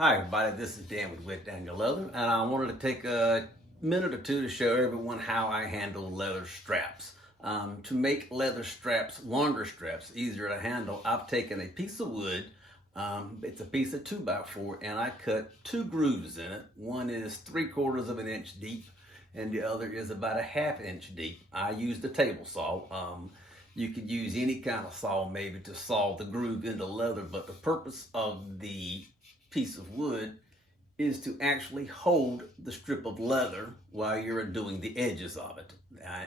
Hi everybody, this is Dan with Whit Leather, and I wanted to take a minute or two to show everyone how I handle leather straps. To make leather straps, longer straps, easier to handle, I've taken a piece of wood, it's a piece of 2x4, and I cut two grooves in it. One is 3/4 of an inch deep, and the other is about a 1/2 inch deep. I used a table saw. You could use any kind of saw maybe to saw the groove into leather, but the purpose of the piece of wood is to actually hold the strip of leather while you're doing the edges of it.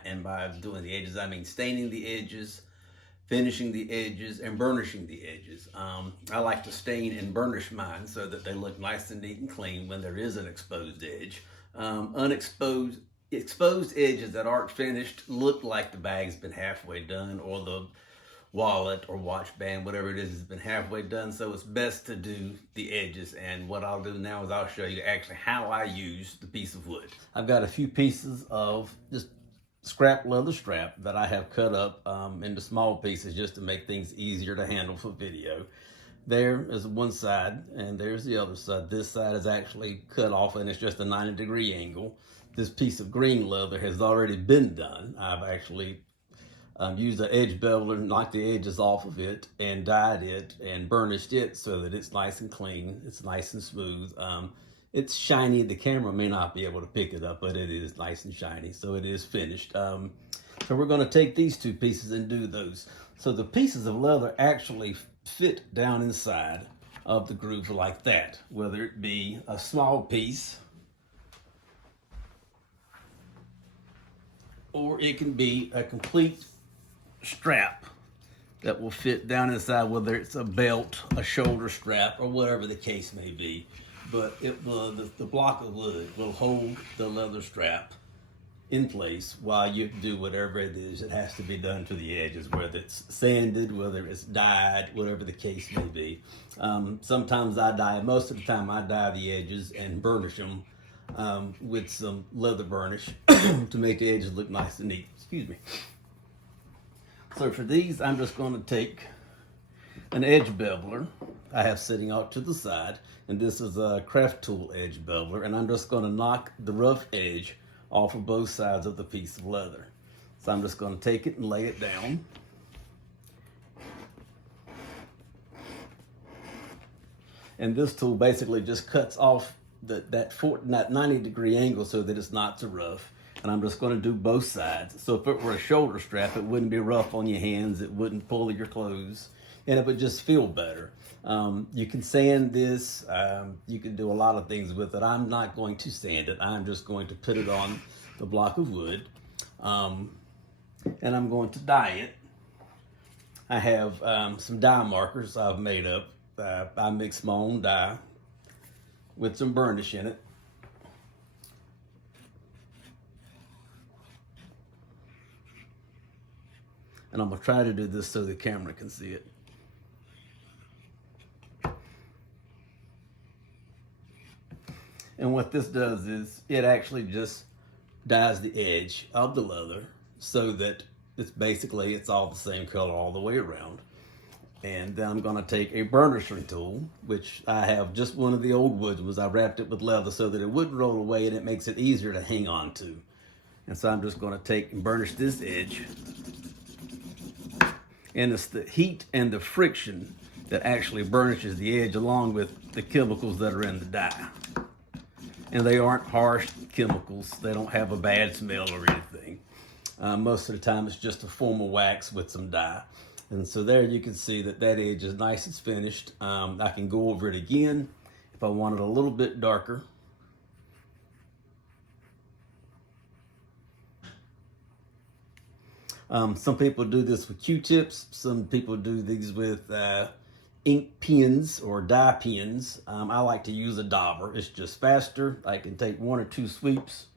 And by doing the edges, I mean staining the edges, finishing the edges, and burnishing the edges. I like to stain and burnish mine so that they look nice and neat and clean when there is an exposed edge. Exposed edges that aren't finished look like the bag's been halfway done, or the wallet or watch band, whatever it is, has been halfway done. So it's best to do the edges. And what I'll do now is I'll show you actually how I use the piece of wood. I've got a few pieces of just scrap leather strap that I have cut up into small pieces just to make things easier to handle for video. There is one side and there's the other side. This side is actually cut off and it's just a 90-degree angle. This piece of green leather has already been done. I've actually used an edge beveler, knocked the edges off of it, and dyed it and burnished it so that it's nice and clean. It's nice and smooth. It's shiny. The camera may not be able to pick it up, but it is nice and shiny, so it is finished. So we're going to take these two pieces and do those. So the pieces of leather actually fit down inside of the groove like that, whether it be a small piece or it can be a complete strap that will fit down inside, whether it's a belt, a shoulder strap, or whatever the case may be. But the block of wood will hold the leather strap in place while you do whatever it is that has to be done to the edges, whether it's sanded, whether it's dyed, whatever the case may be. Sometimes I dye, most of the time I dye the edges and burnish them with some leather burnish to make the edges look nice and neat. Excuse me. So for these, I'm just going to take an edge beveler I have sitting out to the side, and this is a craft tool edge beveler, and I'm just going to knock the rough edge off of both sides of the piece of leather. So I'm just going to take it and lay it down. And this tool basically just cuts off that 90-degree angle so that it's not too rough. And I'm just going to do both sides. So if it were a shoulder strap, it wouldn't be rough on your hands, it wouldn't pull your clothes, and it would just feel better. You can sand this, you can do a lot of things with it. I'm not going to sand it, I'm just going to put it on the block of wood, and I'm going to dye it. I have some dye markers I've made up. I mix my own dye with some burnish in it. And I'm going to try to do this so the camera can see it. And what this does is it actually just dyes the edge of the leather so that it's all the same color all the way around. And then I'm going to take a burnishing tool, which I have just one of the old woods ones. I wrapped it with leather so that it wouldn't roll away and it makes it easier to hang on to. And so I'm just going to take and burnish this edge. And it's the heat and the friction that actually burnishes the edge along with the chemicals that are in the dye. And they aren't harsh chemicals. They don't have a bad smell or anything. Most of the time it's just a form of wax with some dye. And so there you can see that edge is nice and finished. I can go over it again if I want it a little bit darker. Some people do this with Q-tips. Some people do these with ink pens or dye pens. I like to use a dauber. It's just faster. I can take 1 or 2 sweeps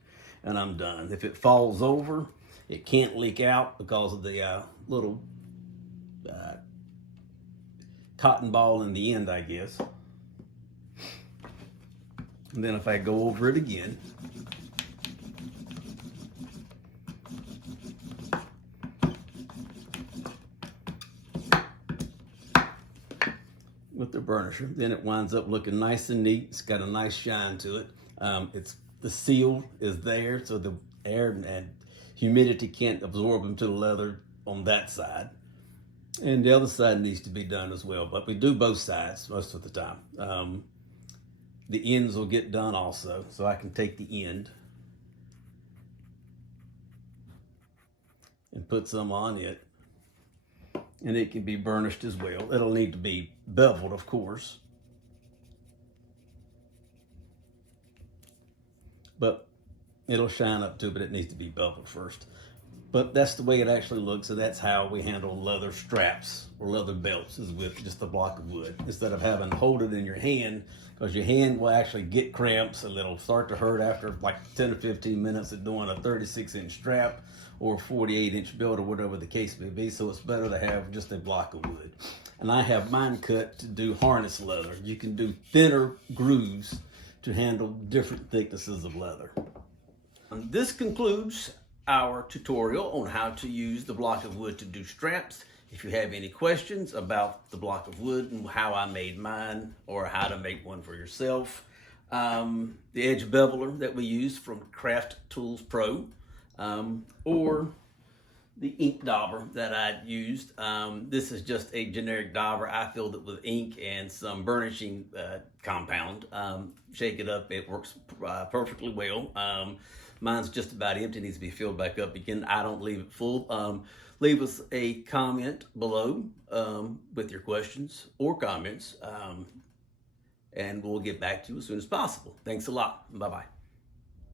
and I'm done. If it falls over, it can't leak out because of the little cotton ball in the end, I guess. And then if I go over it again, with the burnisher. Then it winds up looking nice and neat. It's got a nice shine to it. The seal is there, so the air and humidity can't absorb into the leather on that side. And the other side needs to be done as well, but we do both sides most of the time. The ends will get done also, so I can take the end and put some on it. And it can be burnished as well. It'll need to be beveled, of course. But it'll shine up too, but it needs to be beveled first. But that's the way it actually looks, and that's how we handle leather straps or leather belts, is with just a block of wood. Instead of having to hold it in your hand, because your hand will actually get cramps and it'll start to hurt after like 10 or 15 minutes of doing a 36-inch strap or 48-inch belt or whatever the case may be. So it's better to have just a block of wood. And I have mine cut to do harness leather. You can do thinner grooves to handle different thicknesses of leather. And this concludes our tutorial on how to use the block of wood to do straps. If you have any questions about the block of wood and how I made mine or how to make one for yourself, the edge beveler that we use from Craft Tools Pro, or the ink dauber that I used. This is just a generic dauber. I filled it with ink and some burnishing compound. Shake it up, it works perfectly well. Mine's just about empty, needs to be filled back up again. I don't leave it full. Leave us a comment below with your questions or comments, and we'll get back to you as soon as possible. Thanks a lot. Bye-bye.